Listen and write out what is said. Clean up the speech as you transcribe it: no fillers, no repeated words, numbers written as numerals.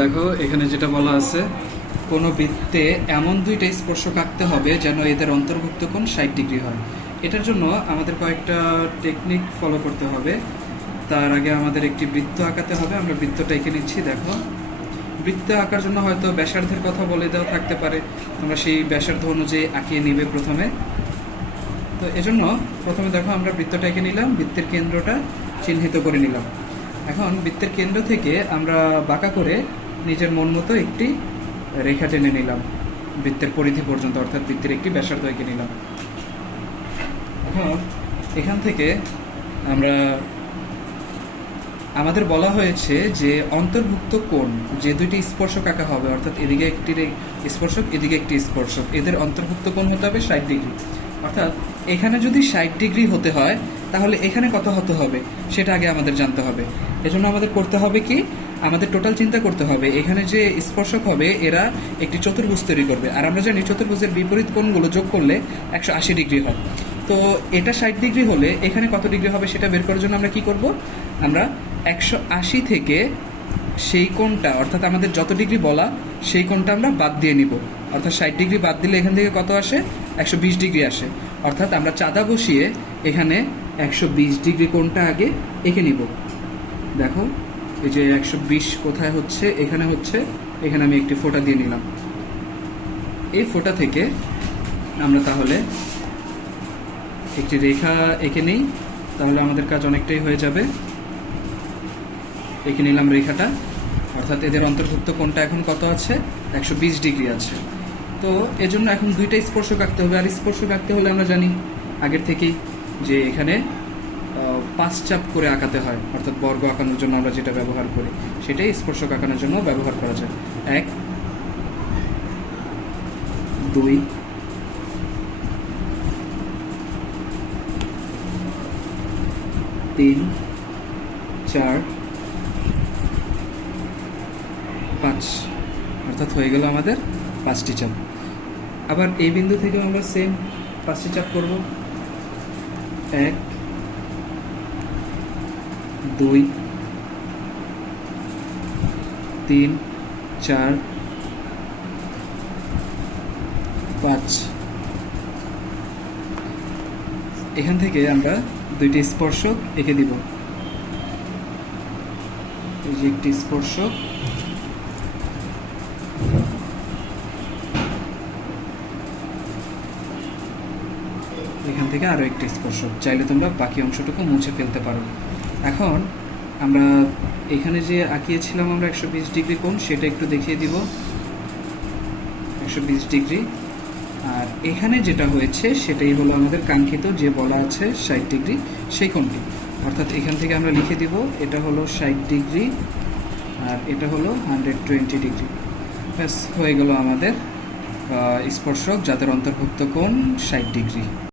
দেখো এখানে যেটা বলা আছে, কোনো বৃত্তে এমন দুইটা স্পর্শক আঁকতে হবে যেন এদের অন্তর্ভুক্ত কোণ 60 ডিগ্রি হয়। এটার জন্য আমাদের কয়েকটা টেকনিক ফলো করতে হবে। তার আগে আমাদের একটি বৃত্ত আঁকাতে হবে। আমরা বৃত্তটা এঁকে নিচ্ছি। দেখো, বৃত্ত আঁকার জন্য হয়তো ব্যাসার্ধের কথা বলে দেওয়া থাকতে পারে, তোমরা সেই ব্যাসার্ধ অনুযায়ী আঁকিয়ে নিবে প্রথমে। তো এজন্য প্রথমে দেখো আমরা বৃত্তটা এঁকে নিলাম, বৃত্তের কেন্দ্রটা চিহ্নিত করে নিলাম। এখন বৃত্তের কেন্দ্র থেকে আমরা বাঁকা করে নিজের মন মতো একটি রেখা টেনে নিলাম বৃত্তের পরিধি পর্যন্ত, অর্থাৎ বৃত্তের একটি ব্যাসার্ধ এঁকে নিলাম। এখন এখান থেকে আমরা, আমাদের বলা হয়েছে যে অন্তর্ভুক্ত কোণ যে দুইটি স্পর্শক আঁকা হবে, অর্থাৎ এদিকে একটি স্পর্শক এদিকে একটি স্পর্শক, এদের অন্তর্ভুক্ত কোণ হতে হবে 60 ডিগ্রি। অর্থাৎ এখানে যদি 60 ডিগ্রি হতে হয় তাহলে এখানে কত হতে হবে সেটা আগে আমাদের জানতে হবে। এজন্য আমাদের করতে হবে কি, আমাদের টোটাল চিন্তা করতে হবে এখানে যে স্পর্শক হবে এরা একটি চতুর্ভুজ তৈরি করবে, আর আমরা জানি চতুর্ভুজের বিপরীত কোণগুলো যোগ করলে 180 ডিগ্রি হয়। তো এটা 60 ডিগ্রি হলে এখানে কত ডিগ্রি হবে সেটা বের করার জন্য আমরা কি করব, আমরা 180 থেকে সেই কোণটা, অর্থাৎ আমাদের যত ডিগ্রি বলা সেই কোণটা আমরা বাদ দিয়ে নিব। অর্থাৎ 60 ডিগ্রি বাদ দিলে এখান থেকে কত আসে, 120 ডিগ্রি আসে। অর্থাৎ আমরা চাঁদা বসিয়ে এখানে 120 ডিগ্রি কোণটা আগে এঁকে নিব। দেখো এই যে 120 কোথায় হচ্ছে, এখানে হচ্ছে, এখানে আমি একটি ফোঁটা দিয়ে নিলাম। এই ফোঁটা থেকে আমরা তাহলে একটি রেখা এঁকে নিই, তাহলে আমাদের কাজ অনেকটাই হয়ে যাবে। এঁকে নিলাম রেখাটা, অর্থাৎ এদের অন্তর্ভুক্ত কোণটা এখন কত আছে, 120 ডিগ্রি আছে। তো এজন্য এখন দুইটা স্পর্শক আঁকতে হবে, আর স্পর্শক আঁকতে হলে আমরা জানি আগের থেকেই যে এখানে 5 চাপ করে আঁকাতে হয়, অর্থাৎ বর্গ আঁকানোর জন্য আমরা যেটা ব্যবহার করি সেটাই স্পর্শক আঁকানোর জন্য ব্যবহার করা যায়। 1 2 3 4 5, অর্থাৎ হয়ে গেল আমাদের 5টি চাপ। আবার এই বিন্দু থেকে আমরা সেম 5টি চাপ করব। 1 2 3 4 5। এখান থেকে আমরা দুইটি স্পর্শক এঁকে দিব। এই যে একটি স্পর্শক, এখান থেকে আরও একটি স্পর্শক, চাইলে তোমরা বাকি অংশটুকু মুছে ফেলতে পারো। এখন আমরা এখানে যে আঁকিয়েছিলাম আমরা 120 ডিগ্রি কোণ, সেটা একটু দেখিয়ে দিব। 120 ডিগ্রি, আর এখানে যেটা হয়েছে সেটাই হলো আমাদের কাঙ্ক্ষিত যে বলা আছে 60 ডিগ্রি, সেই কোণটি। অর্থাৎ এখান থেকে আমরা লিখে দিব এটা হলো 60 ডিগ্রি আর এটা হলো 120 ডিগ্রি। ব্যাস হয়ে গেল আমাদের স্পর্শক যাদের অন্তর্ভুক্ত কোণ 60 ডিগ্রি।